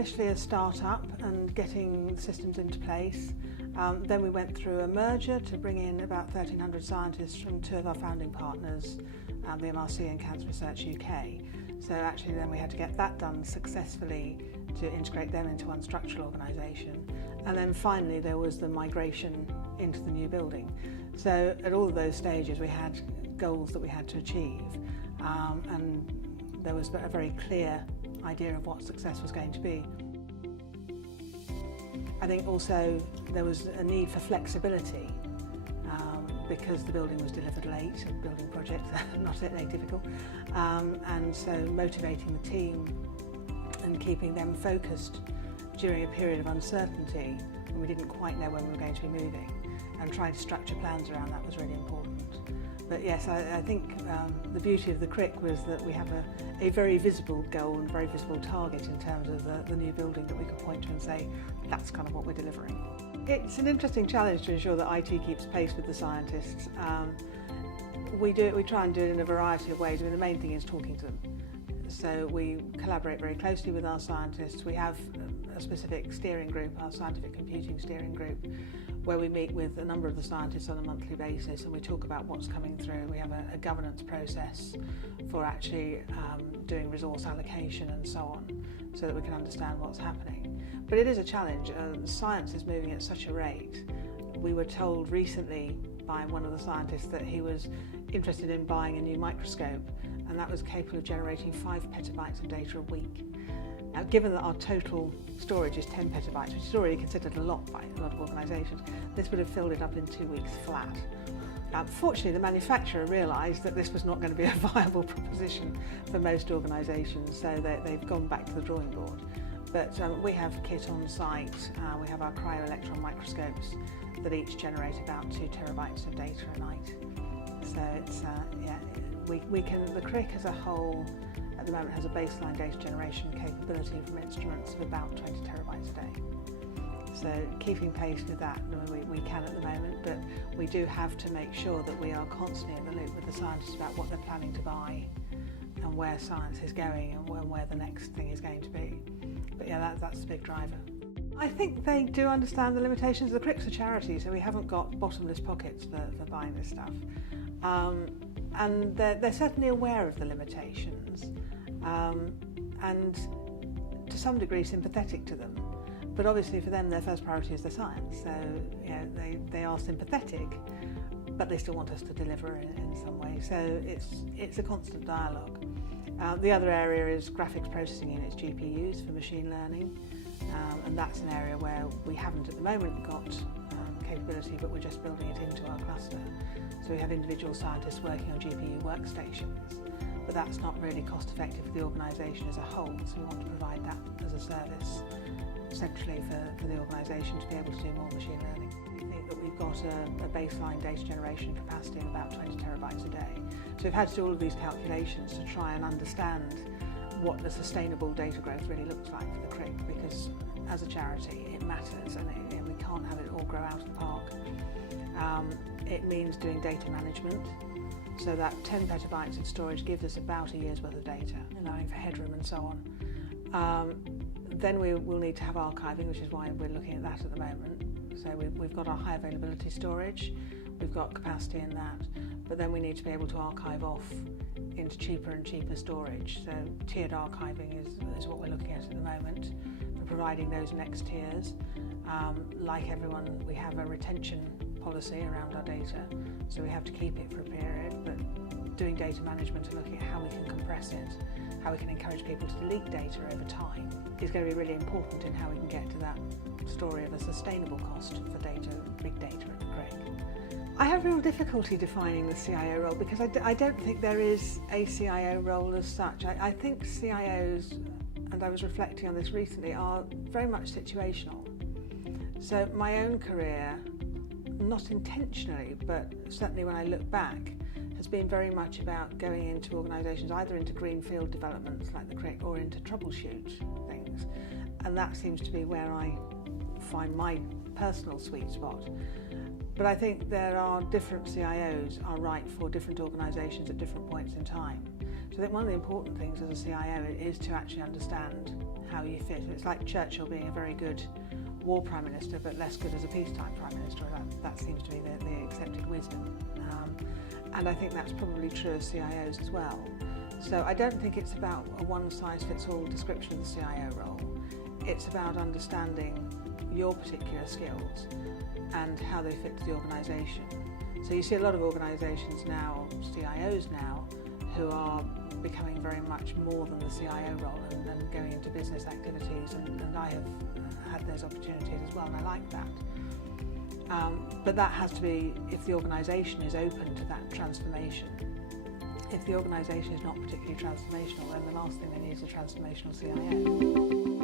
initially a start-up and getting systems into place. Then we went through a merger to bring in about 1,300 scientists from two of our founding partners, the MRC and Cancer Research UK. So actually then we had to get that done successfully to integrate them into one structural organisation. And then finally there was the migration into the new building. So at all of those stages we had goals that we had to achieve, and there was a very clear idea of what success was going to be. I think also there was a need for flexibility because the building was delivered late, a building project, not atypical, and so motivating the team and keeping them focused during a period of uncertainty when we didn't quite know when we were going to be moving, and trying to structure plans around that was really important. But yes, I think the beauty of the Crick was that we have a very visible goal and very visible target in terms of the new building that we could point to and say, that's kind of what we're delivering. It's an interesting challenge to ensure that IT keeps pace with the scientists. We try and do it in a variety of ways. I mean, the main thing is talking to them. So we collaborate very closely with our scientists. We have a specific steering group, our scientific computing steering group, where we meet with a number of the scientists on a monthly basis and we talk about what's coming through. We have a governance process for actually doing resource allocation and so on, so that we can understand what's happening. But it is a challenge. Science is moving at such a rate. We were told recently by one of the scientists that he was interested in buying a new microscope, and that was capable of generating 5 petabytes of data a week. Now, given that our total storage is 10 petabytes, which is already considered a lot by a lot of organisations, this would have filled it up in 2 weeks flat. Fortunately, the manufacturer realised that this was not going to be a viable proposition for most organisations, so they've gone back to the drawing board. But we have kit on site, we have our cryo-electron microscopes that each generate about 2 terabytes of data a night. So it's, the Crick as a whole at the moment has a baseline data generation capability from instruments of about 20 terabytes a day. So keeping pace with that, we can at the moment, but we do have to make sure that we are constantly in the loop with the scientists about what they're planning to buy and where science is going and where the next thing is going to be. But yeah, that's the big driver. I think they do understand the limitations. The Crick's a charity, so we haven't got bottomless pockets for buying this stuff. And they're certainly aware of the limitations and to some degree sympathetic to them. But obviously for them their first priority is the science, so you know, they are sympathetic, but they still want us to deliver in some way. So it's a constant dialogue. The other area is graphics processing units, GPUs, for machine learning, and that's an area where we haven't at the moment got capability, but we're just building it into our cluster. So we have individual scientists working on GPU workstations, but that's not really cost effective for the organisation as a whole, so we want to provide that as a service centrally for the organisation to be able to do more machine learning. We think that we've got a baseline data generation capacity of about 20 terabytes a day. So we've had to do all of these calculations to try and understand what the sustainable data growth really looks like for the Crick, because as a charity it matters and we can't have it all grow out of the park. It means doing data management, so that 10 petabytes of storage gives us about a year's worth of data, allowing for headroom and so on. Then we will need to have archiving, which is why we're looking at that at the moment. So we've got our high availability storage, we've got capacity in that, but then we need to be able to archive off into cheaper and cheaper storage. So tiered archiving is what we're looking at the moment for providing those next tiers. Like everyone, we have a retention policy around our data, so we have to keep it for a period, but doing data management and looking at how we can compress it, how we can encourage people to delete data over time is going to be really important in how we can get to that story of a sustainable cost for data, big data at the Crick. I have real difficulty defining the CIO role because I don't think there is a CIO role as such. I think CIOs, and I was reflecting on this recently, are very much situational. So my own career, not intentionally, but certainly when I look back, has been very much about going into organisations, either into greenfield developments like the Crick or into troubleshoot things. And that seems to be where I find my personal sweet spot. But I think there are different CIOs are right for different organisations at different points in time. So I think one of the important things as a CIO is to actually understand how you fit. It's like Churchill being a very good war prime minister but less good as a peacetime prime minister. That seems to be the accepted wisdom. And I think that's probably true of CIOs as well. So I don't think it's about a one-size-fits-all description of the CIO role. It's about understanding your particular skills and how they fit to the organisation. So you see a lot of organisations now, CIOs now, who are becoming very much more than the CIO role and going into business activities, and I have had those opportunities as well, and I like that. But that has to be if the organisation is open to that transformation. If the organisation is not particularly transformational, then the last thing they need is a transformational CIO.